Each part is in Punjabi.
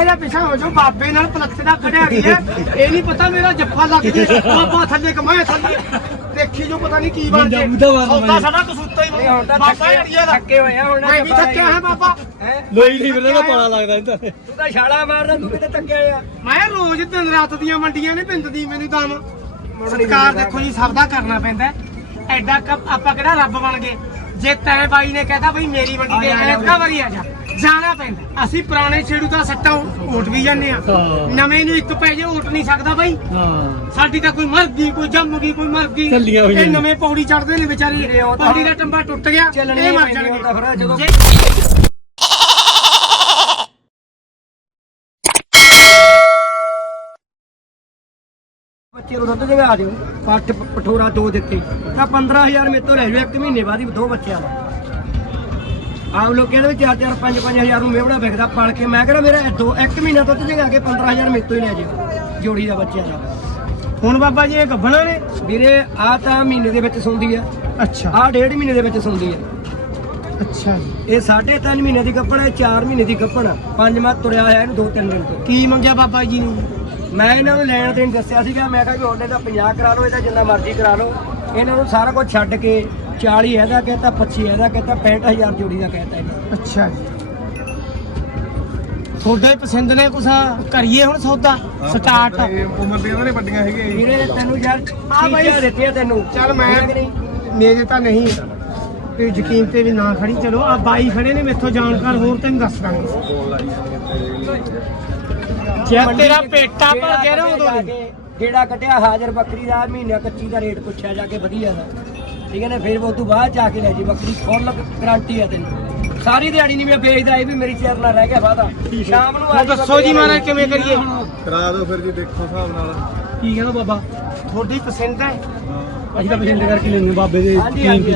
ਮਾੜਾ ਜਿਹਾ ਪਿਛਾ ਹੋ ਜਾਓ ਬਾਬੇ ਨਾਲ ਪਲੱਥੇ ਦਾ ਖੜਿਆ ਗਿਆ ਇਹ ਨਹੀਂ ਪਤਾ ਮੇਰਾ ਜੱਫਾ ਲੱਗ ਜੇ ਬਾਬਾ ਥੱਲੇ ਕਮਾਏ ਥੱਲੇ। ਦੇਖੀ ਜੋ ਪਤਾ ਨਹੀਂ ਕੀ ਬਣ ਜੇ। ਸੌਦਾ ਸਾਡਾ ਕਸੂਤਾ ਹੀ ਹੁਣ ਤਾਂ ਬਾਬਾ ਅੜੀਏ ਦਾ। ਥੱਕੇ ਹੋਏ ਆ ਹੁਣ ਮੈਂ ਵੀ ਥੱਕਿਆ ਹਾਂ ਬਾਬਾ। ਹੈ? ਲੋਈ ਨਹੀਂ ਇਹਦਾ ਪਤਾ ਲੱਗਦਾ ਇਹ ਤਾਂ ਤੂੰ ਛਾਲਾ ਮਾਰਦਾ ਤੂੰ ਕਿਤੇ ਥੱਕਿਆ ਆ? ਮੈਂ ਰੋਜ਼ ਦਿਨ ਰਾਤ ਦੀਆਂ ਮੰਡੀਆਂ ਨੇ ਪਿੰਦਦੀ ਮੈਨੂੰ ਦਮ। ਸਤਕਾਰ ਦੇਖੋ ਜੀ ਸਭ ਦਾ ਕਰਨਾ ਪੈਂਦਾ। ਐਡਾ ਕ- ਆਪਾਂ ਕਿਹੜਾ ਰੱਬ ਬਣ ਗਏ? ਜੇ ਤੈਂ ਬਾਈ ਨੇ ਕਹਤਾ ਬਈ ਮੇਰੀ ਮੰਡੀ ਦੇ ਐਤਕਾ ਵਾਰੀ ਆ ਜਾ। ਜਾਣਾ ਪੈਂਦਾ। ਅਸੀਂ ਪੁਰਾਣੇ ਛੇੜੂ ਦਾ ਸੱਟਾ ਓਟ ਵੀ ਜਾਂਦੇ ਆ। ਨਵੇਂ ਨੂੰ ਇੱਕ ਪੈ ਜੇ ਓਟ ਨਹੀਂ ਸਕਦਾ ਬਾਈ। ਹਾਂ। ਸਾਡੀ ਤਾਂ ਕੋਈ ਮਰ ਗਈ ਕੋਈ ਜੰਮ ਗਈ ਕੋਈ ਮਰ ਗਈ। ਝੱਲੀਆਂ ਹੋਈਆਂ ਇਹ। ਨਵੇਂ ਪੌੜੀ ਚੜਦੇ ਨੇ ਵਿਚਾਰੀ। ਪੌੜੀ ਦਾ ਟੰਬਾ ਟੁੱਟ ਗਿਆ ਇਹ ਮਰ ਜਾਣਗੇ ਜਦੋਂ ਬੱਚੇ ਨੂੰ ਦੁੱਧ ਜਗਾ ਦਿਓ। ਪੱਠ ਪਠੋਰਾ ਦੋ ਦਿੱਤੇ। ਤਾਂ 15000 ਮੇਰੇ ਤੋਂ ਲੈ ਜਾਓ ਇੱਕ ਮਹੀਨੇ ਬਾਅਦ ਹੀ ਦੋ ਬੱਚਿਆਂ ਦਾ। ਆਮ ਲੋਕ ਕਹਿੰਦੇ ਵੀ ਚਾਰ ਚਾਰ ਪੰਜ ਪੰਜ ਹਜ਼ਾਰ ਨੂੰ ਮੇਵਣਾ ਵਿਕਦਾ ਪਲ ਕੇ। ਮੈਂ ਕਹਿੰਦਾ ਮੇਰਾ ਦੋ ਇੱਕ ਮਹੀਨਾ ਦੁੱਧ ਜਗਾ ਕੇ 15000 ਮੇਰੇ ਤੋਂ ਹੀ ਲੈ ਜਾਓ ਜੋੜੀ ਦਾ ਬੱਚਿਆਂ ਦਾ। ਹੁਣ ਬਾਬਾ ਜੀ ਇਹ ਗੱਭਣਾ ਨੇ। ਵੀਰੇ ਆ ਤਾਂ ਮਹੀਨੇ ਦੇ ਵਿੱਚ ਸੌਂਦੀ ਆ। ਅੱਛਾ। ਆ ਡੇਢ ਮਹੀਨੇ ਦੇ ਵਿੱਚ ਸੌਂਦੀ ਆ। ਅੱਛਾ। ਇਹ ਸਾਢੇ ਤਿੰਨ ਮਹੀਨੇ ਦੀ ਕੱਪੜਾ ਹੈ 4 ਮਹੀਨੇ ਦੀ ਕੱਪੜਾ ਪੰਜ ਮੈਂ ਤੁਰਿਆ ਹੋਇਆ ਇਹਨੂੰ ਦੋ ਤਿੰਨ ਦਿਨ ਤੋਂ। ਕੀ ਮੰਗਿਆ ਬਾਬਾ ਜੀ ਨੇ? ਮੈਂ ਇਹਨਾਂ ਨੂੰ ਲੈਣ ਦੇਣ ਦੱਸਿਆ ਸੀਗਾ। ਮੈਂ ਕਿਹਾ ਵੀ ਉਹਨੇ ਦਾ 50 ਕਰਾ ਲਓ ਇਹਦਾ ਜਿੰਨਾ ਮਰਜ਼ੀ ਕਰਾ ਲਓ। ਇਹਨਾਂ ਨੂੰ ਸਾਰਾ ਕੁਝ ਛੱਡ ਕੇ 40 ਇਹਦਾ ਕਹਤਾ 25 ਇਹਦਾ ਕਹਤਾ 65000 ਜੋੜੀ ਦਾ ਕਹਤਾ ਇਹਨੇ। ਅੱਛਾ ਜੀ। ਤੁਹਾਡੇ ਪਸੰਦ ਨੇ ਕੁਛ ਕਰੀਏ ਹੁਣ ਸੌਦਾ। ਸਟਾਰਟ। ਉਮਰ ਦੀਆਂ ਉਹਨਾਂ ਨੇ ਵੱਡੀਆਂ ਹੈਗੀਆਂ ਵੀਰੇ ਤੈਨੂੰ ਯਾਰ ਹਾਂ ਬਾਈ। ਦਿੱਤੀਆਂ ਤੈਨੂੰ। ਚੱਲ ਮੈਂ ਹੈ ਨਹੀਂ? ਮੇਰੇ ਤਾਂ ਨਹੀਂ। ਤੇ ਯਕੀਨ ਤੇ ਵੀ ਨਾ ਖੜੀ ਚਲੋ ਆ ਬਾਈ ਖੜੇ ਨੇ ਮੇਥੋਂ ਜਾਣਕਾਰ ਹੋਰ ਤੈਨੂੰ ਦੱਸ ਦਾਂਗੇ। ਜੇ ਤੇਰਾ ਪੇਟਾ ਭਰ ਗਿਆ ਨਾ ਕੱਢਿਆ ਉਦੋਂ ਜਾ ਕੇ, ਗੇੜਾ ਕੱਢਿਆ ਹਾਜ਼ਰ ਬੱਕਰੀ ਦਾ ਮਹੀਨਾ ਕੱਚੀ ਦਾ ਰੇਟ ਪੁੱਛਿਆ ਜਾ ਕੇ ਵਧੀਆ ਦਾ। ਠੀਕ ਹੈ ਨਾ ਫਿਰ ਉਹ ਤੋਂ ਬਾਅਦ ਜਾ ਕੇ ਲੈ ਜੀ ਬੱਕਰੀ ਫੁੱਲ ਗਾਰੰਟੀ ਹੈ ਤੈਨੂੰ। ਸਾਰੀ ਦਿਹਾੜੀ ਨਹੀਂ ਮੈਂ ਵੇਚਦਾ ਇਹ ਵੀ ਮੇਰੀ ਚੇਰ ਨਾਲ ਰਹਿ ਗਿਆ ਵਾਦਾ। ਸ਼ਾਮ ਨੂੰ ਆ ਦੱਸੋ ਜੀ ਮਹਾਰਾਜ ਕਿਵੇਂ ਕਰੀਏ? ਕਰਾ ਦਿਓ ਫਿਰ ਜੀ ਦੇਖੋ ਹਿਸਾਬ ਨਾਲ। ਕੀ ਕਹਿੰਦਾ ਬਾਬਾ? ਤੁਹਾਡੀ ਪਸੰਦ ਹੈ? ਅਸੀਂ ਤਾਂ ਪਸੰਦ ਕਰਕੇ ਲੈਣੇ ਬਾਬੇ ਦੇ ਹਾਂਜੀ ਹਾਂਜੀ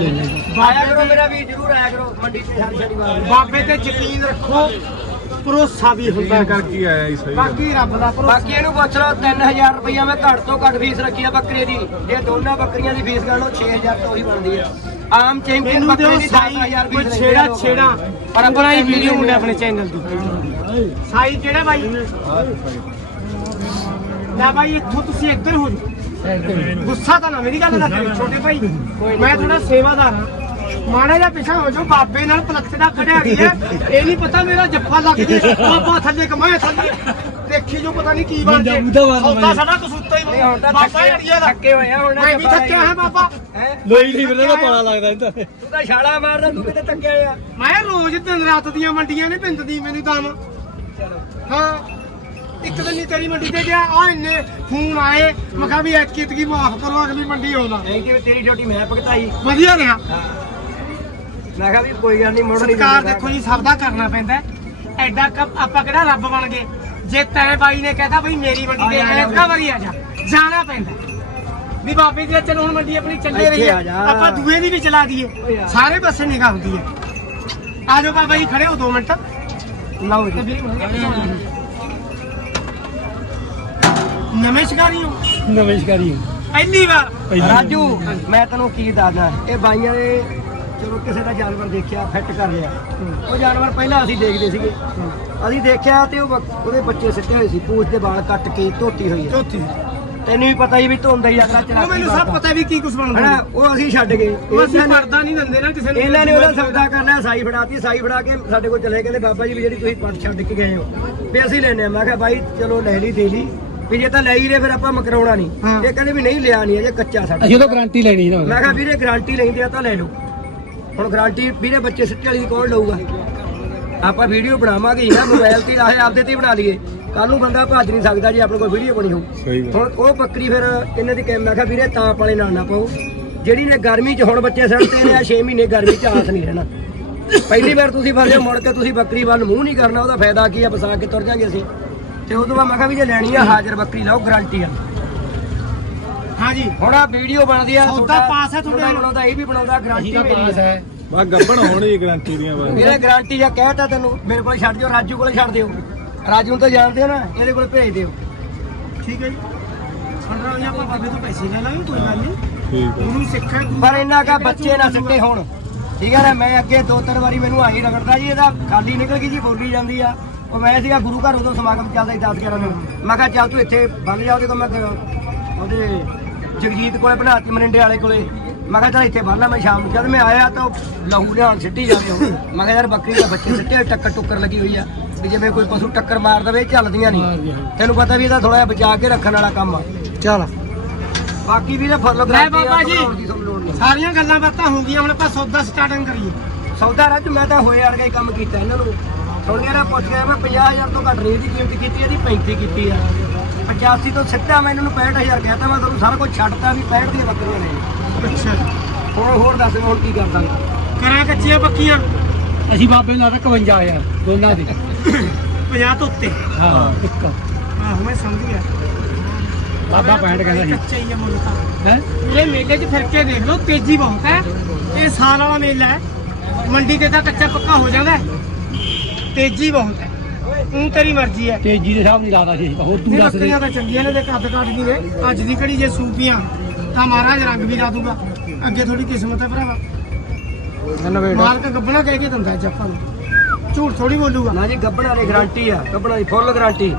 ਆਇਆ ਕਰੋ ਮੇਰਾ ਵੀ ਜਰੂਰ ਆਇਆ ਕਰੋ ਮੰਡੀ ਤੇ ਹਰ ਸ਼ਨੀਵਾਰ। ਬਾਬੇ ਤੇ ਯਕੀਨ ਰੱਖੋ। ਭਰੋਸਾ ਵੀ ਹੁੰਦਾ ਹੈ। ਕਰਕੇ ਆਇਆ ਜੀ ਸਹੀ ਬਾਕੀ ਰੱਬ ਦਾ ਭਰੋਸਾ। ਬਾਕੀ ਇਹਨੂੰ ਪੁੱਛ ਲਓ 3000 ਰੁਪਇਆ ਮੈਂ ਘੱਟ ਤੋਂ ਘੱਟ ਫੀਸ ਰੱਖੀ ਆ ਬੱਕਰੇ ਦੀ। ਜੇ ਦੋਨਾਂ ਬੱਕਰੀਆਂ ਦੀ ਫੀਸ ਕਰ ਲਓ 6000 ਤੋਂ ਹੀ ਬਣਦੀ ਆ। ਆਮ ਚੈਂਪੀਅਨ ਦਿਓ ਬੱਕਰੇ ਦੀ ਸਾਈ 10000 ਕੋਈ ਫੀਸ ਛੇੜਾ ਛੇੜਾ। ਪਰ ਆਪਣਾ ਹੀ ਵੀਡੀਓ ਮੁੰਡੇ ਆਪਣੇ ਚੈਨਲ ਦੀ ਸਾਈ ਕਿਹੜਾ ਬਾਈ? ਲੈ ਬਾਈ ਇੱਥੋਂ ਤੁਸੀਂ ਇੱਧਰ ਹੋ ਜਾਓ। ਗੁੱਸਾ ਤਾਂ ਨਾ ਮੇਰੀ ਗੱਲ ਦਾ ਕਰੀ ਛੋਟੇ ਭਾਈ। ਮੈਂ ਥੋੜਾ ਸੇਵਾਦਾਰ ਹਾਂ। ਮਾੜਾ ਜਿਹਾ ਪਿਛਾ ਹੋ ਜਾਓ ਬਾਬੇ ਨਾਲ ਪਲੱਥੇ ਦਾ ਖੜਿਆ ਗਿਆ ਇਹ ਨਹੀਂ ਪਤਾ ਮੇਰਾ ਜੱਫਾ ਲੱਗ ਜੇ ਬਾਬਾ ਥੱਲੇ ਕਮਾਏ ਥੱਲੇ। ਦੇਖੀ ਜੋ ਪਤਾ ਨਹੀਂ ਕੀ ਬਣ ਜੇ। ਸੌਦਾ ਸਾਡਾ ਕਸੂਤਾ ਹੀ ਬਾਬਾ ਦਾ। ਥੱਕੇ ਹੋਏ ਆ ਹੁਣ ਮੈਂ ਵੀ ਥੱਕਿਆ ਹਾਂ ਬਾਬਾ। ਲੋਈ ਨਹੀਂ ਇਹਦਾ ਪਤਾ ਲੱਗਦਾ ਇਹ ਤਾਂ ਤੂੰ ਤਾਂ ਛਾਲਾ ਮਾਰਦਾ ਤੂੰ ਕਿਤੇ ਥੱਕਿਆ ਆ? ਮੈਂ ਰੋਜ਼ ਦਿਨ ਰਾਤ ਦੀਆਂ ਮੰਡੀਆਂ ਨੇ ਪਿੰਦਦੀ ਮੈਨੂੰ ਦਮ। ਹਾਂ। ਇੱਕ ਦਿਨ ਨਹੀਂ ਤੇਰੀ ਮੰਡੀ ਤੇ ਗਿਆ ਆ ਇੰਨੇ ਫੋਨ ਆਏ। ਮੈਂ ਕਿਹਾ ਵੀ ਐਤਕੀ ਤਕੀ ਮਾਫ ਕਰੋ ਅਗਲੀ ਮੰਡੀ ਆਉਂਦਾ ਥੈਂਕ ਯੂ ਤੇਰੀ ਡਿਊਟੀ ਮੈਂ ਭਗਤਾਈ। ਵਧੀਆ ਰਿਹਾ। ਮੈਂ ਕਿਹਾ ਵੀ ਕੋਈ ਗੱਲ ਨਹੀਂ ਮੁੜ ਨਹੀਂ ਸਤਕਾਰ ਦੇਖੋ ਜੀ ਸਭ ਦਾ ਕਰਨਾ ਪੈਂਦਾ। ਐਡਾ ਆਪਾਂ ਕਿਹੜਾ ਰੱਬ ਬਣ ਗਏ? ਜੇ ਤੈਂ ਬਾਈ ਨੇ ਕਹਤਾ ਬਈ ਮੇਰੀ ਮੰਡੀ ਤੇ ਐਤਕਾ ਵਾਰੀ ਆ ਜਾ ਜਾਣਾ ਪੈਂਦਾ ਵੀ ਬਾਬੇ ਦੀ ਚਲੋ ਹੁਣ ਮੰਡੀ ਆਪਣੀ ਚੱਲੇ ਰਹੀ ਹੈ। ਆਪਾਂ ਦੂਏ ਦੀ ਵੀ ਚਲਾ ਦਈਏ। ਸਾਰੇ ਪਾਸੇ ਨਿਗਾਹ ਹੁੰਦੀ ਹੈ। ਆ ਜਾਓ ਬਾਬਾ ਜੀ ਖੜੇ ਹੋ 2 ਮਿੰਟ। ਲਓ ਜੀ। ਨਵੇਂ ਸ਼ਿਕਾਰੀ ਹੋ? ਪਹਿਲੀ ਵਾਰ। ਰਾਜੂ ਮੈਂ ਤੈਨੂੰ ਕੀ ਦੱਸਦਾ ਇਹ ਬਾਈਆਂ ਨੇ ਚਲੋ ਕਿਸੇ ਦਾ ਜਾਨਵਰ ਦੇਖਿਆ ਫਿੱਟ ਕਰ ਲਿਆ ਉਹ ਜਾਨਵਰ ਪਹਿਲਾਂ ਅਸੀਂ ਦੇਖਦੇ ਸੀਗੇ। ਅਸੀਂ ਦੇਖਿਆ ਤੇ ਉਹ ਬੱਕ- ਉਹਦੇ ਬੱਚੇ ਸਿੱਟੇ ਹੋਏ ਸੀ। ਪੂਛ ਦੇ ਵਾਲ ਕੱਟ ਕੇ ਧੋਤੀ ਹੋਈ ਹੈ। ਚੌਥੀ ਤੈਨੂੰ ਵੀ ਪਤਾ ਹੀ ਵੀ ਧੋਂਦਾ ਹੀ ਅਗਲਾ ਚਲਾ ਉਹ ਮੈਨੂੰ ਸਭ ਪਤਾ ਵੀ ਕੀ ਕੁਝ ਬਣਦਾ ਹਨਾ ਉਹ ਅਸੀਂ ਛੱਡ ਗਏ। ਉਹ ਅਸੀਂ ਇਹਨਾਂ ਨੇ- ਪਰਦਾ ਨਹੀਂ ਦਿੰਦੇ ਨਾ ਕਿਸੇ ਨੂੰ। ਇਹਨਾਂ ਨੇ ਉਹਦਾ ਸੌਦਾ ਕਰ ਲਿਆ ਸਾਈ ਫੜਾਤੀ। ਸਾਈ ਫੜਾ ਕੇ ਸਾਡੇ ਕੋਲ ਚਲੇ ਕਹਿੰਦੇ ਬਾਬਾ ਜੀ ਵੀ ਜਿਹੜੀ ਤੁਸੀਂ ਪੱਟ ਛੱਡ ਕੇ ਗਏ ਹੋ। ਵੀ ਅਸੀਂ ਲੈਨੇ ਆ ਮੈਂ ਕਿਹਾ ਬਾਈ ਚਲੋ ਲੈ ਲਈ ਦੇ ਲਈ। ਵੀ ਜੇ ਤਾਂ ਲੈ ਹੀ ਲੈ ਫਿਰ ਆਪਾਂ ਮਕਰਾਉਣਾ। ਨਹੀਂ। ਇਹ ਕਹਿੰਦੇ ਵੀ ਨਹੀਂ ਲਿਆ ਨਹੀਂ ਅਜੇ ਕੱਚਾ ਸਾਡਾ। ਅਸੀਂ ਤਾਂ ਗਾਰੰਟੀ ਲੈਣੀ ਨਾ। ਮੈਂ ਕਿਹਾ ਵੀਰੇ ਗਾਰੰਟੀ ਲੈਂਦੇ ਆ ਤਾਂ ਲੈ ਲਓ। ਹੁਣ ਗਾਰੰਟੀ ਵੀਰੇ ਬੱਚੇ ਸਿੱਟੇ ਵਾਲੀ ਦੀ ਕੌਣ ਲਊਗਾ। ਆਪਾਂ ਵੀਡੀਓ ਬਣਾਵਾਂਗੇ ਨਾ ਮੋਬਾਈਲ ਤੇ ਆਏ ਆਪਦੇ ਤੇ ਬਣਾ ਲਈਏ। ਕੱਲ ਨੂੰ ਬੰਦਾ ਭੱਜ ਨਹੀਂ ਸਕਦਾ ਜੇ ਆਪਣੇ ਕੋਲ ਵੀਡੀਓ ਬਣੀ ਹੋ ਸਹੀ ਹੁਣ ਉਹ ਬੱਕਰੀ ਫਿਰ ਇਹਨਾਂ ਦੀ ਕਹਿ ਮੈਂ ਕਿਹਾ ਵੀਰੇ ਤਾਂ ਵਾਲੇ ਨਾਲ ਨਾ ਪਾਓ। ਜਿਹੜੀ ਨੇ ਗਰਮੀ 'ਚ ਹੁਣ ਬੱਚੇ ਸੜਦੇ ਨੇ ਆ 6 ਮਹੀਨੇ ਗਰਮੀ 'ਚ ਆਸ ਨਹੀਂ ਰਹਿਣਾ। ਪਹਿਲੀ ਵਾਰ ਤੁਸੀਂ ਫਸੇ ਮੁੜ ਕੇ ਤੁਸੀਂ ਬੱਕਰੀ ਵੱਲ ਮੂੰਹ ਨਹੀਂ ਕਰਨਾ ਉਹਦਾ ਫਾਇਦਾ ਕੀ ਆ ਵਸਾ ਕੇ ਤੁਰ ਜਾਾਂਗੇ ਅਸੀਂ। ਤੇ ਉਹ ਤੋਂ ਬਾਅਦ ਮੈਂ ਕਿਹਾ ਵੀ ਜੇ ਲੈਣੀ ਆ ਹਾਜ਼ਰ ਬੱਕਰੀ ਲਾਓ ਗਾਰੰਟੀ ਆ। ਹਾਂਜੀ। ਹੁਣ ਆ ਵੀਡੀਓ ਬਣਦੀ ਆ ਸੌਦਾ ਤੁਹਾਡਾ- ਪਾਸ ਹੈ ਤੁਹਾਡੇ ਤੁਹਾਡਾ ਬਣਾਉਂਦਾ ਇਹ ਵੀ ਬਣਾਉਂਦਾ ਗਾਰੰਟੀ ਮੇਰੀ ਹੈ। ਬਾ ਗੱਬਣ ਹੋਣੀ ਗਾਰੰਟੀ ਦੀਆਂ ਬਸ। ਮੇਰੇ ਗਾਰੰਟੀ ਆ ਕਹਿਤਾ ਤੈਨੂੰ ਮੇਰੇ ਕੋਲ ਛੱਡ ਦਿਓ ਰਾਜੂ ਕੋਲ ਛੱਡ ਦਿਓ। ਰਾਜੂ ਨੂੰ ਤਾਂ ਜਾਣਦੇ ਹੋ ਨਾ ਇਹਦੇ ਕੋਲ ਭੇਜ ਦਿਓ। ਠੀਕ ਹੈ ਜੀ। 15000 ਆਪਾਂ ਬਾਬੇ ਤੋਂ ਪੈਸੇ ਲੈ ਲਾਂਗੇ ਕੋਈ ਗੱਲ ਨਹੀਂ। ਠੀਕ ਉਹਨੂੰ ਸਿੱਖਿਆ ਪਰ ਇੰਨਾ ਕਾ ਬੱਚੇ ਨਾ ਸਿੱਟੇ ਹੁਣ। ਠੀਕ ਹੈ ਨਾ ਮੈਂ ਅੱਗੇ ਦੋ ਤਿੰਨ ਵਾਰੀ ਮੈਨੂੰ ਆਈ ਰਗੜਦਾ ਜੀ ਇਹਦਾ ਖਾਲੀ ਨਿਕਲ ਗਈ ਜੀ ਬੋਲੀ ਜਾਂਦੀ ਆ। ਉਹ ਮੈਂ ਸੀਗਾ ਗੁਰੂ ਘਰ ਉਦੋਂ ਸਮਾਗਮ ਚੱਲਦਾ ਸੀ 10 11 ਦਿਨ। ਮੈਂ ਕਿਹਾ ਚੱਲ ਤੂੰ ਇੱਥੇ ਬੰਨ ਜਾ ਉਹਦੇ ਕੋਲ ਮੈਂ ਉਹਦੇ ਜਗਜੀਤ ਕੋਲੇ ਬਣਾਤੀ ਮਰਿੰਡੇ ਵਾਲੇ ਕੋਲੇ। ਮੈਂ ਕਿਹਾ ਚੱਲ ਇੱਥੇ ਬੰਨ ਲਾ ਮੈਂ ਸ਼ਾਮ ਨੂੰ। ਜਦ ਮੈਂ ਆਇਆ ਤਾਂ ਲਹੂ ਲਿਆਣ ਸਿੱਟੀ ਜਾਵੇ ਉਹ। ਮੈਂ ਕਿਹਾ ਯਾਰ ਬੱਕਰੀ ਦੇ ਬੱਚੇ ਸਿੱਟੇ ਹੋਏ, ਟੱਕਰ ਟੁੱਕਰ ਲੱਗੀ ਹੋਈ ਆ। ਵੀ ਜਿਵੇਂ ਕੋਈ ਪਸ਼ੂ ਟੱਕਰ ਮਾਰ ਦਵੇ ਇਹ ਚੱਲਦੀਆਂ ਨਹੀਂ। ਤੈਨੂੰ ਪਤਾ ਵੀ ਇਹਦਾ ਥੋੜਾ ਜਿਹਾ ਬਚਾ ਕੇ ਰੱਖਣ ਵਾਲਾ ਕੰਮ ਆ। ਚੱਲ। ਬਾਕੀ ਵੀ ਨਾ ਫਰਲੋ ਲੈ ਬਾਬਾ ਜੀ। ਸਾਰੀਆਂ ਗੱਲਾਂ ਬਾਤਾਂ ਹੋ ਗਈਆਂ ਹੁਣ ਆਪਾਂ ਸੌਦਾ ਸਟਾਰਟਿੰਗ ਕਰੀਏ। ਸੌਦਾ ਰਾਜ ਮੈਂ ਤਾਂ ਹੋਏ ਵਰਗਾ ਹੀ ਕੰਮ ਕੀਤਾ ਇਹਨਾਂ ਨੂੰ। ਥੋੜੀਆਂ ਨਾ ਪੁੱਛ ਗਿਆ ਮੈਂ 50000 ਤੋਂ ਘੱਟ ਨਹੀਂ ਦੀ ਕੀਮਤ ਕੀਤੀ ਇਹਦੀ 35 ਕੀਤੀ ਆ। 85 ਤੋਂ ਸਿੱਧਾ ਮੈਂ ਇਹਨਾਂ ਨੂੰ 65000 ਕਹਿਤਾ ਮੈਂ ਤੁਹਾਨੂੰ ਸਾਰਾ ਕੁਝ ਛੱਡਤਾ ਵੀ 65 ਦੀਆਂ ਬੱਕਰੀਆਂ ਨੇ। ਅੱਛਾ। ਹੁਣ ਹੋਰ ਦੱਸ ਹੁਣ ਕੀ ਕਰਦਾ ਕਰਾਂ ਕੱਚੀਆਂ ਪੱਕੀਆਂ ਅਸੀਂ ਬਾਬੇ ਨਾਲ 51000 ਦੋਨਾਂ ਦੀ। 50 ਤੋਂ ਉੱਤੇ। ਹਾਂ ਇੱਕ। ਆਹੋ ਮੈਂ ਸਮਝ ਗਿਆ। ਬਾਬਾ 65 ਕਹਿੰਦਾ ਸੀ। ਕੱਚਾ ਹੀ ਆ ਮੁੱਲ ਤਾਂ। ਹੈ? ਇਹ ਮੇਲੇ 'ਚ ਫਿਰ ਕੇ ਦੇਖ ਲਓ ਤੇਜ਼ੀ ਬਹੁਤ ਹੈ। ਇਹ ਸਾਲ ਵਾਲਾ ਮੇਲਾ ਹੈ। ਮੰਡੀ ਤੇ ਤਾਂ ਕੱਚਾ ਪੱਕਾ ਹੋ ਜਾਂਦਾ। ਤੇਜ਼ੀ ਬਹੁਤ ਹੈ। ਤੂੰ ਤੇਰੀ ਮਰਜ਼ੀ ਹੈ। ਤੇਜੀ ਦੇ ਹਿਸਾਬ ਨਹੀਂ ਲਾਦਾ ਸੀ। ਹੋਰ ਤੂੰ ਨਹੀਂ ਦੱਸ ਦੇ। ਬੱਕਰੀਆਂ ਤਾਂ ਚੰਗੀਆਂ ਨੇ ਤੇ ਕੱਦ ਕਾਟ ਦੀ ਨੇ ਅੱਜ ਦੀ ਘੜੀ ਜੇ ਸੂਪੀਆਂ ਤਾਂ ਮਹਾਰਾਜ ਰੰਗ ਵੀ ਲਾ ਦੂਗਾ। ਅੱਗੇ ਥੋੜੀ ਕਿਸਮਤ ਹੈ ਭਰਾਵਾ। ਮਾਲਕ ਗੱਬਣਾ ਕਹਿ ਕੇ ਦਿੰਦਾ ਅੱਜ ਆਪਾਂ ਨੂੰ। ਝੂਠ ਥੋੜੀ ਬੋਲੂਗਾ। ਨਾ ਜੀ ਗੱਬਣਾ ਦੀ ਗਾਰੰਟੀ ਆ। ਗੱਬਣਾ ਦੀ ਫੁੱਲ ਗਾਰੰਟੀ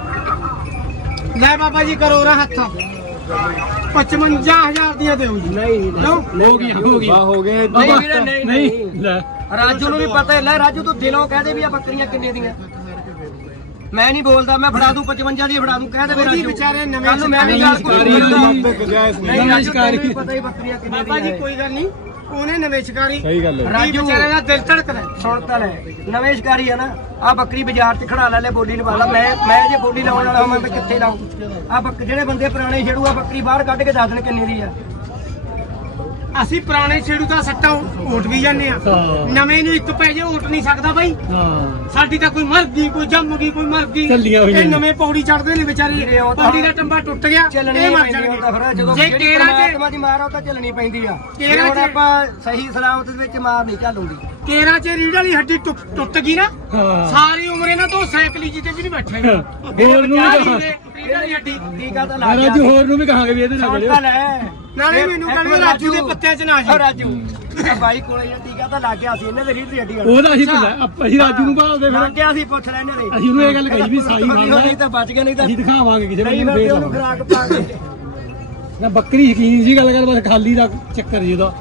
ਲੈ ਬਾਬਾ ਜੀ ਕਰੋ ਰਾ ਹੱਥ। 55000 ਦੀਆਂ ਦਿਓ ਜੀ। ਨਹੀਂ ਲਓ। ਹੋ ਗਈ ਹੋ ਗਈ ਹੋ ਗਏ। ਨਹੀਂ ਵੀਰੇ, ਨਹੀਂ, ਨਹੀਂ। ਲੈ। ਰਾਜੂ ਨੂੰ ਵੀ ਪਤਾ ਹੈ। ਲੈ ਰਾਜੂ ਤੂੰ ਦਿਲੋਂ ਕਹਦੇ ਵੀ ਆ ਬੱਕਰੀਆਂ ਕਿੰਨੇ ਦੀਆਂ। ਮੈਂ ਨਹੀਂ ਬੋਲਦਾ ਮੈਂ ਫੜਾ ਦੂੰ 55 ਦੀ ਫੜਾ ਦੂੰ ਕਹਿ ਦੇ ਰਾਜੂ ਵਿਚਾਰੇ ਨਵੇਂ ਕੱਲ ਨੂੰ ਮੈਂ ਵੀ ਗੱਲ ਕੋਈ ਨਹੀਂ ਰਾਜੂ ਪਤਾ ਹੀ ਬੱਕਰੀਆਂ ਕਿੰਨੇ ਬਾਬਾ ਜੀ ਕੋਈ ਗੱਲ ਨਹੀਂ ਉਹਨੇ ਨਵੇਸ਼ਕਾਰੀ ਸਹੀ ਗੱਲ ਹੈ। ਰਾਜੂ। ਵਿਚਾਰੇ ਦਾ ਦਿਲ ਧੜਕਦਾ। ਸੁਣ ਤਾਂ ਲੈ ਨਵੇਂ ਸ਼ਿਕਾਰੀ ਆ ਨਾ ਆ ਬੱਕਰੀ ਬਾਜ਼ਾਰ 'ਚ ਖੜਾ ਲੈ ਲੈ ਬੋਲੀ ਲਵਾ ਲਾ। ਮੈਂ ਮੈਂ ਜੇ ਬੋਲੀ ਲਾਉਣ ਵਾਲਾ ਮੈਂ ਕਿੱਥੇ ਲਾਉਂ ਆ ਬੱਕ ਜਿਹੜੇ ਬੰਦੇ ਪੁਰਾਣੇ ਛੇੜੂ ਆ ਬੱਕਰੀ ਬਾਹਰ ਕੱਢ ਕੇ ਦੱਸ ਦੇਣ ਕਿੰਨੇ ਦੀ ਆ। ਅਸੀਂ ਪੁਰਾਣੇ ਛੇੜੂ ਦਾ ਸੱਟਾ ਓਟ ਵੀ ਜਾਂਦੇ ਆ। ਹਾਂ। ਨਵੇਂ ਨੂੰ ਇੱਕ ਪੈ ਜੇ ਓਟ ਨਹੀਂ ਸਕਦਾ ਬਾਈ। ਹਾਂ। ਸਾਡੀ ਤਾਂ ਕੋਈ ਮਰ ਗਈ ਕੋਈ ਜੰਮ ਗਈ ਕੋਈ ਮਰ ਗਈ। ਹੋਈਆਂ ਇਹ ਨੇ। ਨਵੇਂ ਪੌੜੀ ਚੜਦੇ ਨੇ ਵਿਚਾਰੇ। ਉਹ ਤਾਂ- ਪੌੜੀ ਦਾ ਟੰਬਾ ਟੁੱਟ ਗਿਆ ਚੱਲਣੀ ਇਹ ਮਰ ਪੈਂਦੀ ਉਹ ਤਾਂ ਫਿਰ ਜਦੋਂ ਜੇ ਜਿਹੜੀ ਕੇਰਾ ਪਰਮਾਤਮਾ ਚ ਦੀ ਮਾਰ ਆ ਉਹ ਤਾਂ ਚੱਲਣੀ ਪੈਂਦੀ ਆ। ਜੇ ਕੇਰਾ ਹੁਣ ਚ- ਆਪਾਂ ਸਹੀ ਸਲਾਮਤ ਦੇ ਵਿੱਚ ਮਾਰ ਨਹੀਂ ਚੱਲੂਗੀ ਕੇਰਾ ਚ ਰੀੜ ਵਾਲੀ ਹੱਡੀ ਟੁੱਟ ਟੁੱਟ ਗਈ ਨਾ ਹਾਂ। ਸਾਰੀ ਉਮਰ ਇਹਨਾਂ ਤੋਂ ਸਾਈਕਲੀ ਜੀ ਤੇ ਵੀ ਨਹੀਂ ਬੈਠੇਗਾ ਹੋਰ ਨੂੰ ਵੀ ਕਹਾਂ ਰੀੜ ਵਾਲੀ ਹੱਡੀ। ਟੀਕਾ ਤਾਂ ਮੈਂ ਲੱਗ ਗਿਆ ਰਾਜੂ ਹੋਰ ਨੂੰ ਵੀ ਕਹਾਂਗੇ ਵੀ ਇਹਦੇ ਨਾਲ ਸੁਣ ਬੜਿਓ ਤਾਂ ਲੈ। ਨਾਲੇ ਮੈਨੂੰ ਕਹਿੰਦੇ ਰਾਜੂ। ਦੇ ਪੱਤਿਆਂ ਚ ਨਾ ਓ ਜੀ ਰਾਜੂ। ਆ ਬਾਈ ਕੋਲੇ ਇਹ ਟੀਕਾ ਤਾਂ ਲੱਗ ਗਿਆ ਸੀ ਇਹਨੇ ਤੇ ਰੀੜ ਦੀ ਹੱਡੀ ਵਾਲਾ। ਉਹਦਾ ਅਸੀਂ ਭੁੱਲਿਆ ਆਪਾਂ- ਅਸੀਂ ਰਾਜੂ ਨੂੰ ਭਾਲਦੇ ਲੱਗ ਫਿਰ ਗਿਆ ਸੀ ਪੁੱਛ ਲੈਣੇ ਦੇ ਅਸੀਂ ਉਹਨੂੰ ਇਹ ਗੱਲ ਕਹੀ ਵੀ ਸਾਈ ਨਹੀਂ ਖਾਂਦਾ ਤਾਂ ਬਚ ਗਿਆ ਨਹੀਂ ਤਾਂ ਅਸੀਂ ਦਿਖਾਵਾਂਗੇ ਕਿਸੇ ਨਹੀਂ ਨੂੰ ਫਿਰ ਫੇਰ ਉਹਨੂੰ ਖਰਾਕ ਪਾ ਕੇ ਨਾ ਬੱਕਰੀ ਯਕੀਨ ਸੀ ਗੱਲ ਕਰ ਬਸ ਖਾਲੀ ਦਾ ਚੱਕਰ ਜੀ ਉਹਦਾ।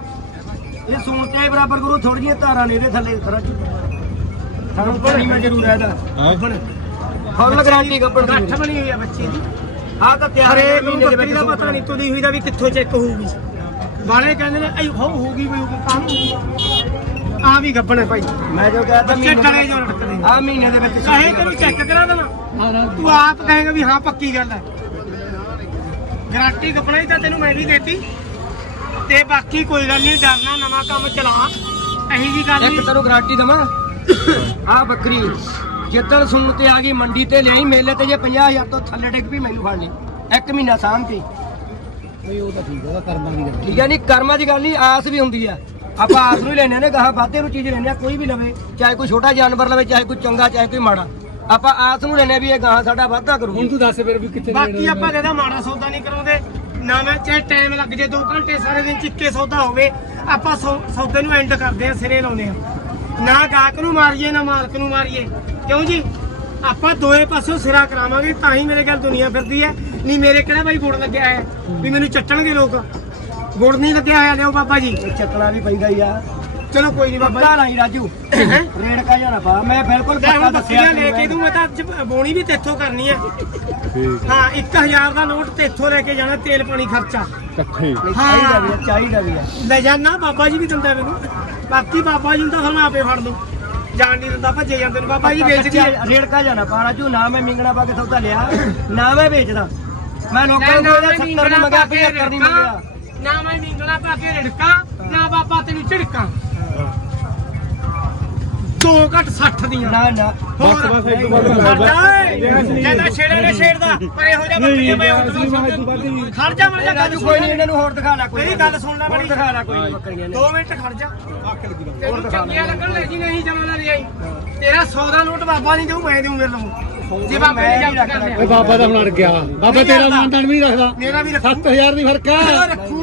ਇਹ ਸੂਣ ਤੇ ਬਰਾਬਰ ਕਰੂ ਥੋੜੀਆਂ ਧਾਰਾਂ ਨੇ ਇਹਦੇ ਥੱਲੇ ਰਾਜੂ ਤੁਹਾਨੂੰ ਪਾਣੀ ਮੈਂ ਜ਼ਰੂਰ ਆਦਾ ਹਾਂ। ਫੁੱਲ ਗਾਰੰਟੀ ਗੱਬੜ ਗੱਠ ਬਣੀ ਹੋਈ ਆ ਬੱਚੀ ਦੀ। ਆ ਤਾਂ ਤਿਆਰ ਹਰੇ ਹੈ ਨੂੰ ਬੱਕਰੀ ਦਾ ਪਤਾ ਨਹੀਂ ਤੁਲੀ ਹੋਈ ਦਾ ਵੀ ਕਿੱਥੋਂ ਚੈੱਕ ਹੋਊਗੀ। ਵਾਲੇ ਕਹਿੰਦੇ ਨੇ ਅਈ ਹੋ ਹੋਊਗੀ ਵੀ ਕੰਮ ਆ ਵੀ ਗੱਬਣ ਭਾਈ। ਮੈਂ ਜੋ ਕਹਤਾ ਬੱਚੇ ਡਰੇ ਜੋ ਲਟਕਦੇ ਆ ਮਹੀਨੇ ਦੇ ਵਿੱਚ ਚਾਹੇ ਤੈਨੂੰ ਚੈੱਕ ਕਰਾ ਦੇਣਾ। ਤੂੰ ਆਪ ਕਹੇਗਾ ਵੀ ਹਾਂ ਪੱਕੀ ਗੱਲ ਹੈ। ਗਾਰੰਟੀ ਕੱਪੜਾ ਹੀ ਤਾਂ ਤੈਨੂੰ ਮੈਂ ਵੀ ਦੇਤੀ। ਤੇ ਬਾਕੀ ਕੋਈ ਗੱਲ ਨਹੀਂ ਡਰਨਾ ਨਵਾਂ ਕੰਮ ਚਲਾ ਇਹੀ ਜੀ ਗੱਲ ਇੱਕ ਤੈਨੂੰ ਗਾਰੰਟੀ ਦਵਾਂ? ਆ ਬੱਕਰੀ। ਜਿੱਦਣ ਸੂਣ ਤੇ ਆ ਗਈ ਮੰਡੀ ਤੇ ਲਿਆਈ ਮੇਲੇ ਤੇ ਜੇ 50000 ਤੋਂ ਥੱਲੇ ਡਿੱਗ ਵੀ ਮੈਨੂੰ ਫੜ ਲਈ ਇੱਕ ਮਹੀਨਾ ਸਾਂਭਤੀ ਬਈ ਉਹ ਤਾਂ ਠੀਕ ਉਹਦਾ ਕਰਮਾਂ ਦੀ ਗੱਲ ਠੀਕ ਹੈ ਨਹੀਂ ਕਰਮਾਂ ਦੀ ਗੱਲ ਨਹੀਂ ਆਸ ਵੀ ਹੁੰਦੀ ਆ। ਆਪਾਂ ਆਸ ਨੂੰ ਹੀ ਲੈਣੇ ਨੇ ਗਾਹ ਵਾਧੇ ਨੂੰ ਚੀਜ਼ ਲੈਣੇ ਆ ਕੋਈ ਵੀ ਲਵੇ ਚਾਹੇ ਕੋਈ ਛੋਟਾ ਜਾਨਵਰ ਲਵੇ ਚਾਹੇ ਕੋਈ ਚੰਗਾ ਚਾਹੇ ਕੋਈ ਮਾੜਾ। ਆਪਾਂ ਆਸ ਨੂੰ ਲੈਣੇ ਵੀ ਇਹ ਗਾਹ ਸਾਡਾ ਵਾਧਾ ਹੁਣ ਕਰੂਗੀ ਤੂੰ ਦੱਸ ਫਿਰ ਵੀ ਕਿੱਥੇ ਬਾਕੀ ਆਪਾਂ ਇਹਦਾ ਮਾੜਾ ਸੌਦਾ ਨਹੀਂ ਕਰਾਉਂਦੇ ਨਾ ਮੈਂ ਚਾਹੇ ਟਾਈਮ ਲੱਗ ਜੇ 2 ਘੰਟੇ ਸਾਰੇ ਦਿਨ ਚ ਇੱਕੇ ਸੌਦਾ ਹੋਵੇ ਆਪਾਂ ਸੌਦੇ ਨੂੰ ਐਂਡ ਕਰਦੇ ਆ ਸਿਰੇ ਲਾਉਂਦੇ ਆ। ਨਾ ਗਾਹਕ ਨੂੰ ਮਾਰੀਏ ਨਾ ਮਾਲਕ ਨੂੰ ਮਾਰੀਏ। ਕਿਉਂ ਜੀ? ਆਪਾਂ ਦੋਏ ਪਾਸੋਂ ਸਿਰਾ ਕਰਾਵਾਂਗੇ ਤਾਂ ਹੀ ਮੇਰੇ ਗੱਲ ਦੁਨੀਆ ਫਿਰਦੀ ਹੈ। ਨਹੀਂ ਮੇਰੇ ਕਿਹੜਾ ਬਾਈ ਗੁੜ ਲੱਗਿਆ ਹੈ ਵੀ ਮੈਨੂੰ ਚੱਟਣਗੇ ਲੋਕ। ਗੁੜ ਨਹੀਂ ਲੱਗਿਆ ਹੋਇਆ ਲਿਓ ਬਾਬਾ ਜੀ। ਚੱਕਣਾ ਵੀ ਪੈਂਦਾ ਹੀ ਆ। ਚਲੋ ਕੋਈ ਨਹੀਂ ਬਾਬਾ ਪੱਕਾ ਲਾਈ ਰਾਜੂ। ਹੈਂ? ਰੇਡ ਕਾ ਜਾਣਾ ਪਾ ਮੈਂ ਬਿਲਕੁਲ ਲੈ ਪੱਕਾ ਹੁਣ ਦੱਸਿਆ ਬੱਕਰੀਆਂ ਲੈ ਕੇ ਦੂੰ ਮੈਂ ਤਾਂ ਅੱਜ ਬੋਣੀ ਵੀ ਤੇਥੋਂ ਕਰਨੀ ਹੈ ਠੀਕ ਹਾਂ 1000 ਦਾ ਨੋਟ ਤੇਥੋਂ ਲੈ ਕੇ ਜਾਣਾ ਤੇਲ ਪਾਣੀ ਖਰਚਾ। ਇਕੱਠੇ। ਨਹੀਂ, ਚਾਹੀਦਾ ਵੀ ਆ, ਚਾਹੀਦਾ ਵੀ ਆ। ਲੈ ਜਾਣਾ ਬਾਬਾ ਜੀ ਵੀ ਦਿੰਦਾ ਮੈਨੂੰ। ਬਾਕੀ ਬਾਬਾ ਜੀ ਨੂੰ ਤਾਂ ਫਿਰ ਮੈਂ ਆਪੇ ਫੜ ਲੂੰ ਜਾਣ ਨਹੀਂ ਦਿੰਦਾ ਭੱਜੇ ਜਾਂਦੇ ਨੇ। ਬਾਬਾ ਜੀ ਵੇਚ ਗਿਆ ਰੇਡ ਕਾ ਜਾਣਾ ਪਾ ਰਾਜੂ ਨਾ ਮੈਂ ਮਿੰਗਣਾ ਪਾ ਕੇ ਸੌਦਾ ਲਿਆ। ਨਾ ਮੈਂ ਵੇਚਦਾ। ਮੈਂ ਲੋਕਾਂ ਨੂੰ ਕੋਈ 70 ਨਹੀਂ ਮੰਗਿਆ 75 ਨਹੀਂ ਮੰਗਿਆ। ਨਾ ਮੈਂ ਨਿੰਗਲਾ ਪਾ ਕੇ ਰੜਕਾ ਨਾ ਬਾਬਾ ਤੈਨੂੰ ਝਿੜਕਾਂ। ਦੋ ਘੱਟ 60 ਦੀਆਂ। ਨਾ ਨਾ। ਹੋਰ। ਬਸ ਇੱਕ ਵਾਰ ਜਾ। ਜਾ। ਕਹਿੰਦਾ ਛੇੜੇ ਨੇ ਛੇੜਦਾ ਪਰ ਇਹੋ ਜਿਹਾ ਬੱਕਰੀਆਂ ਮੈਂ ਅਸਲੀ ਮੈਂ ਤੂੰ ਵੱਧ ਹੀ ਖੜ ਜਾ ਮੈਂ ਇਹ ਰਾਜੂ ਕੋਈ ਨਹੀਂ ਇਹਨਾਂ ਨੂੰ ਹੋਰ ਦਿਖਾ ਲੈ ਕੋਈ ਮੇਰੀ ਗੱਲ ਸੁਣ ਲੈ ਹੋਰ ਬੜੀ ਦਿਖਾ ਲੈ ਕੋਈ ਨੀ ਬੱਕਰੀਆਂ ਨੇ। 2 ਮਿੰਟ ਖੜ ਜਾ। ਤੈਨੂੰ ਚੰਗੀਆਂ ਲੱਗਣ ਲੈ ਜੀ ਨਹੀਂ ਜਮਾ ਨਾ ਲਈ ਤੇਰਾ 100 ਦਾ ਨੋਟ ਬਾਬਾ ਨਹੀਂ ਦੇਊ ਮੈਂ ਦੇਊ ਮੇਰੇ ਨੂੰ। ਜੇ ਬਾਬਾ ਮੈਂ ਨੇ ਨਹੀਂ ਜੱਟ ਰੱਖਦਾ ਕਰ ਓਏ ਬਾਬਾ ਦਾ ਹੁਣ ਅੜ ਗਿਆ। ਬਾਬਾ ਤੇਰਾ ਨਾਂ ਤਾਂ ਵੀ ਨਹੀਂ ਰੱਖਦਾ। ਮੇਰਾ ਵੀ ਰੱਖੂ। 7000 ਦੀ ਫ਼ਰਕ ਮੇਰਾ ਆ ਰੱਖੂ।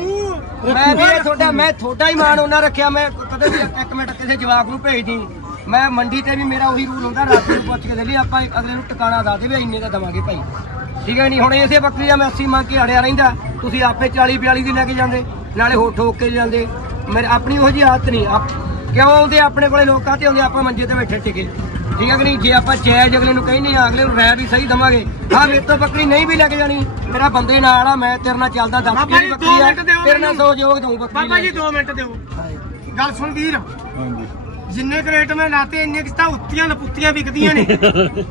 ਮੈਂ ਵੀ ਤੁਹਾਡਾ ਮੈਂ ਤੁਹਾਡਾ ਹੀ ਮਾਣ ਉਹਨਾਂ ਰੱਖਿਆ। ਮੈਂ ਕਦੇ ਵੀ ਇੱਕ ਮਿੰਟ ਕਿਸੇ ਜਵਾਬ ਨੂੰ ਭੇਜਦੀ ਮੈਂ ਮੰਡੀ ਤੇ ਵੀ ਮੇਰਾ ਉਹੀ ਰੂਲ ਹੁੰਦਾ ਰਾਤ ਨੂੰ ਪੁੱਛ ਕੇ ਦੇ ਲਈ ਆਪਾਂ ਅਗਲੇ ਨੂੰ ਟਿਕਾਣਾ ਦੱਸ ਦੇ ਵੀ ਇੰਨੇ ਦਾ ਦਵਾਂਗੇ ਭਾਈ। ਠੀਕ ਹੈ ਨਹੀਂ ਹੁਣ ਇਸੇ ਬੱਕਰੀ ਦਾ ਮੈਂ 80 ਮੰਗ ਕੇ ਅੜਿਆ ਰਹਿੰਦਾ। ਤੁਸੀਂ ਆਪੇ 40 42 ਦੀ ਲੈ ਕੇ ਜਾਂਦੇ ਨਾਲੇ ਹੋ ਠੋਕ ਕੇ ਜਾਂਦੇ। ਮੇਰੇ ਆਪਣੀ ਉਹ ਜੀ ਆਦਤ ਨਹੀਂ ਆਪ- ਕਿਉਂ ਆਉਂਦੇ? ਆਪਣੇ ਕੋਲੇ ਲੋਕਾਂ ਤੇ ਆਉਂਦੇ? ਆਪਾਂ ਮੰਜੇ ਤੇ ਬੈਠੇ ਟਿਕੇ। ਠੀਕ ਹੈ ਕਿ ਨਹੀਂ ਜੇ ਆਪਾਂ ਜਾਇਜ਼ ਅਗਲੇ ਨੂੰ ਕਹਿੰਦੇ ਆ ਅਗਲੇ ਨੂੰ ਰਾਇ ਵੀ ਸਹੀ ਦਵਾਂਗੇ। ਹਾਂ ਮੇਰੇ ਤੋਂ ਬੱਕਰੀ ਨਹੀਂ ਵੀ ਲੈ ਕੇ ਜਾਣੀ। ਮੇਰਾ ਬੰਦੇ ਨਾਲ ਆ ਮੈਂ ਤੇਰੇ ਨਾਲ ਚੱਲਦਾ ਦੱਸ ਕਿਹੜੀ ਜੀ, ਬੱਕਰੀ ਦੋ ਆ ਮਿੰਟ ਦਿਓ ਤੇਰੇ ਨਾਲ। ਸਹਿਯੋਗ ਦਊਂ ਬੱਕਰੀ ਬਾਬਾ ਜੀ ਕੇ। 2 ਮਿੰਟ ਦਿਓ। ਗੱਲ ਸੁਣ ਵੀਰ। ਹਾਂਜੀ। ਜਿੰਨੇ ਕਰੇਟ ਮੈਂ ਲਾਤੇ ਇੰਨੇ ਤਾਂ ਉੱਤੀਆਂ ਨਪੁੱਤੀਆਂ ਵਿਕਦੀਆਂ ਨੇ।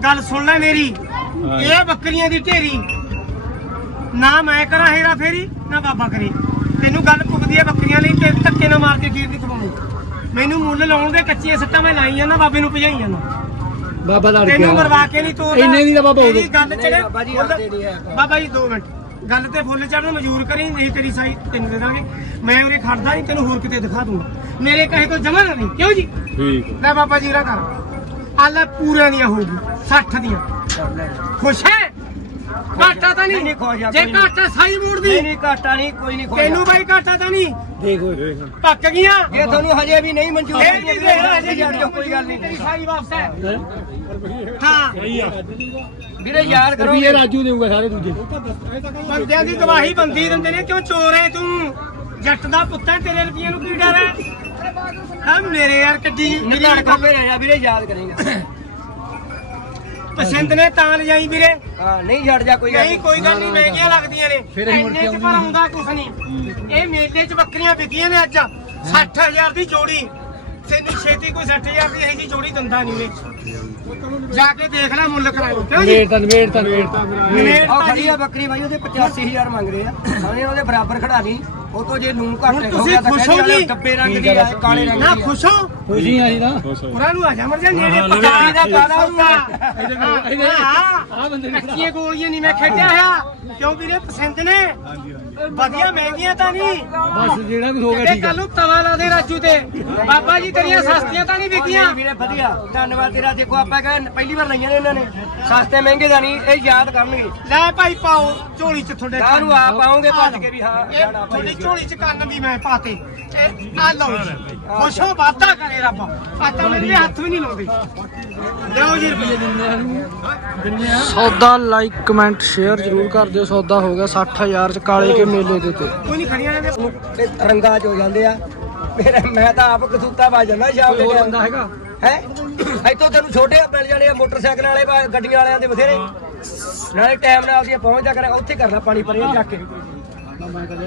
ਗੱਲ ਸੁਣ ਲੈ ਮੇਰੀ ਇਹ ਬੱਕਰੀਆਂ ਦੀ ਢੇਰੀ। ਨਾ ਮੈਂ ਕਰਾਂ ਹੇਰਾ ਫੇਰੀ ਨਾ ਬਾਬਾ ਕਰੇ। ਤੈਨੂੰ ਗੱਲ ਪੁੱਗਦੀ ਹੈ ਬੱਕਰੀਆਂ ਲਈ ਤੇ ਧੱਕੇ ਨਾ ਮਾਰ ਕੇ ਖੀਰ ਨਹੀਂ ਖਵਾਉਣੀ ਮੈਨੂੰ ਮੁੱਲ ਲਾਉਣ ਦੇ ਕੱਚੀਆਂ ਸੱਟਾਂ ਮੈਂ ਲਾਈ ਜਾਂਦਾ ਬਾਬੇ ਨੂੰ ਭਜਾਈ ਜਾਂਦਾ ਬਾਬਾ ਲੜ ਤੈਨੂੰ ਮਰਵਾ ਕੇ ਨਹੀਂ ਤੋੜਦਾ ਇੰਨੇ ਦੀ ਤਾਂ ਬਾਬਾ ਤੇਰੀ ਗੱਲ ਚੜੇ ਨਹੀਂ ਬਾਬਾ ਜੀ, ਹੈ। ਬਾਬਾ 2 ਮਿੰਟ। ਗੱਲ ਤੇ ਫੁੱਲ ਚੜਨ ਮਜੂਰ ਕਰੀ ਨਹੀਂ ਤੇਰੀ ਸਾਈ ਤੈਨੂੰ ਦੇ ਦਾਂਗੇ। ਮੈਂ ਉਰੇ ਖੜਦਾ ਨਹੀਂ ਤੈਨੂੰ ਹੋਰ ਕਿਤੇ ਦਿਖਾ ਦੂੰਗਾ। ਮੇਰੇ ਕਹੇ ਤੋਂ ਜਮਾ ਨਾ ਨਹੀਂ। ਕਿਉਂ ਜੀ? ਠੀਕ ਲੈ ਬਾਬਾ ਜੀ ਰਾ ਕਰ। ਆਲੇ ਪੂਰਿਆਂ ਦੀਆਂ ਹੋਊਗੀ 60 ਦੀਆਂ। ਖੁਸ਼ ਹੈ? ਘਾਟਾ ਤਾਂ ਨਹੀਂ, ਜੇ। ਘਾਟਾ ਸਾਈ ਮੂੜ ਨਹੀਂ ਦੀ ਨਹੀਂ ਘਾਟਾ ਨਹੀਂ ਕੋਈ ਨਹੀਂ ਖੋਇਆ ਤੈਨੂੰ ਬਾਈ ਘਾਟਾ ਤਾਂ ਨਹੀਂ। ਦੇਖ ਪੱਕ ਗਈਆਂ। ਜੇ ਤੁਹਾਨੂੰ ਹਜੇ ਵੀ ਨਹੀਂ ਮਨਜ਼ੂਰ ਇਹ ਨਹੀਂ ਹਜੇ ਕੋਈ ਗੱਲ ਤੇਰੀ ਨਹੀਂ ਸਾਈ ਵਾਪਸ ਹੈ? ਹਾਂ। ਵੀਰੇ ਯਾਦ ਕਰੋ ਰੁਪਈਏ ਰਾਜੂ ਦੇਊਗਾ ਸਾਰੇ ਦੂਜੇ। ਬੰਦਿਆਂ ਦੀ ਗਵਾਹੀ ਬੰਦੀ ਦਿੰਦੇ ਨੇ ਕਿਉਂ ਚੋਰ ਹੈ ਤੂੰ? ਜੱਟ ਦਾ ਪੁੱਤ ਹੈ ਤੇਰੇ ਰੁਪਈਏ ਨੂੰ ਕੀ ਡਰ ਹੈ ਹਾਂ ਮੇਰੇ ਯਾਰ ਕੱਢੀ। ਮੇਰੀ ਨਿਕਾਲ ਖੋਪੇ ਰਹਿ ਵੀਰੇ ਯਾਦ ਕਰੇਗਾ। ਪਸੰਦ ਨੇ ਤਾਂ ਲਿਜਾਈ ਵੀਰੇ। ਹਾਂ ਨਹੀਂ ਛੱਡ ਜਾ ਕੋਈ ਗੱਲ ਨਹੀਂ ਕੋਈ ਗੱਲ ਨਹੀਂ ਮਹਿੰਗੀਆਂ ਲੱਗਦੀਆਂ ਨੇ। ਫਿਰ ਇਹ ਇੰਨੇ ਚ ਪਰ ਆਉਂਦਾ ਕੁਛ ਨਹੀਂ ਇਹ ਮੇਲੇ 'ਚ ਬੱਕਰੀਆਂ ਵਿਕੀਆਂ ਨੇ ਅੱਜ। 60000 ਦੀ ਜੋੜੀ। ਤੈਨੂੰ ਛੇਤੀ ਕੋਈ 60000 ਦੀ ਇਹੋ ਜੀ ਜੋੜੀ ਦਿੰਦਾ ਨਹੀਂ ਨੇ ਜਾ ਕੇ ਦੇਖ ਲੈ ਮੁੱਲ ਕਰਾਓ ਕਿਉਂ ਜੀ? ਨਵੇੜ ਤਾਂ ਨਵੇੜ ਤਾਂ ਨਵੇੜ ਤਾਂ ਨਵੇੜ ਆਹ ਤਾਂ ਖੜੀ ਜੀ। ਆ ਬੱਕਰੀ ਬਾਈ ਉਹਦੇ 85000 ਮੰਗ ਰਹੇ ਆ। ਉਹਨੇ ਉਹਦੇ ਬਰਾਬਰ ਖੜਾ ਲਈ ਉਹ ਤੋਂ ਜੇ ਲੂਣ ਘੱਟ ਹੁਣ ਹੋ ਤੁਸੀਂ ਗਿਆ ਤਾਂ ਖੁਸ਼ ਕਹਿੰਦੇ ਡੱਬੇ ਰੰਗ ਦੀ ਆ ਕਾਲੇ ਰੰਗ ਨਾ ਦੀ ਆ। ਖੁਸ਼ ਹੋ? ਖੁਸ਼ੀ ਆਈ ਨਾ ਪੁਰਾ ਨੂੰ ਆ ਜਾ ਮਰ ਜਾ ਨੇੜੇ ਪਕਾ ਦਾ ਗਾਣਾ ਹਾਂ। ਆ ਬੰਦੇ ਨੇ ਕੱਚੀਆਂ ਗੋਲੀਆਂ ਨਹੀਂ ਮੈਂ ਖੇਡਿਆ ਹੋਇਆ। ਕਿਉਂ ਵੀਰੇ? ਪਸੰਦ ਨੇ। ਵਧੀਆ ਮਹਿੰਗੀਆਂ ਤਾਂ ਨਹੀਂ। ਬਸ ਜਿਹੜਾ ਕੁਝ ਹੋ ਗਿਆ ਠੀਕ ਆ। ਕੱਲ ਨੂੰ ਤਵਾ ਲਾ ਦੇ ਰਾਜੂ ਤੇ। ਬਾਬਾ ਜੀ ਤੇਰੀਆਂ ਸਸਤੀਆਂ ਤਾਂ ਨਹੀਂ ਵਿਕੀਆਂ। ਵੀਰੇ ਵਧੀਆ। ਧੰਨਵਾਦ ਤੇਰਾ। ਦੇਖੋ ਆਪਾਂ ਕਹਿੰਦੇ ਪਹਿਲੀ ਵਾਰ ਲਈਆਂ ਨੇ ਇਹਨਾਂ ਨੇ। ਸਸਤੇ ਮਹਿੰਗੇ ਦਾ ਨਹੀਂ। ਇਹ ਯਾਦ ਕਰਨਗੇ। ਲੈ ਭਾਈ ਪਾਓ। ਝੋਲੀ ਚ ਤੁਹਾਡੇ ਗਾਹ ਨੂੰ ਆਪ ਆਓਗੇ ਭੱਜ ਕੇ ਵੀ ਹਾਂ ਤੁਹਾਡੀ ਝੋਲੀ ਚ ਕੰਨ ਵੀ ਮੈਂ ਪਾਤੇ। ਇਹ ਆ ਲਓ ਜੀ ਖੁਸ਼ੋ ਵਾਦਾ ਕਰੇ ਰੱਬ ਆਤਾ ਮੇਰੇ ਹੱਥ ਵੀ ਨਹੀਂ ਲਾਉਂਦੇ ਲਿਆਓ ਜੀ ਰੁਪਏ ਸੌਦਾ ਲਾਈਕ ਕਮੈਂਟ ਸ਼ੇਅਰ ਜਰੂਰ ਕਰ ਦਿਓ। ਸੌਦਾ ਹੋ ਗਿਆ 60000 ਚ ਕਾਲੇ ਕੇ ਮੇਲੇ ਦੇ ਤੇ ਕੋਈ ਨਹੀਂ ਖੜੀਆਂ ਨੇ ਇਹ ਰੰਗਾ ਚ ਹੋ ਜਾਂਦੇ ਆ। ਮੇਰਾ ਮੈਂ ਤਾਂ ਆਪ ਕਸੂਤਾ ਵਾ ਜਾਂਦਾ ਸ਼ਾਮ ਦੇ ਟਾਈਮ ਹੈਗਾ? ਹੈ? ਇੱਥੋਂ ਤੈਨੂੰ ਛੋਟੇ ਮਿਲ ਜਾਣੇ ਆ ਮੋਟਰਸਾਈਕਲ ਵਾਲੇ ਵਾ- ਗੱਡੀਆਂ ਵਾਲਿਆਂ ਦੇ ਬਥੇਰੇ। ਨਾਲੇ ਟਾਈਮ ਨਾਲ ਅਸੀਂ ਪਹੁੰਚ ਜਾ ਕਰਾਂ ਉੱਥੇ ਕਰਨਾ ਪਾਣੀ ਪਰੇ ਚੱਕ ਕੇ। ਮੈਂ ਕਦੇ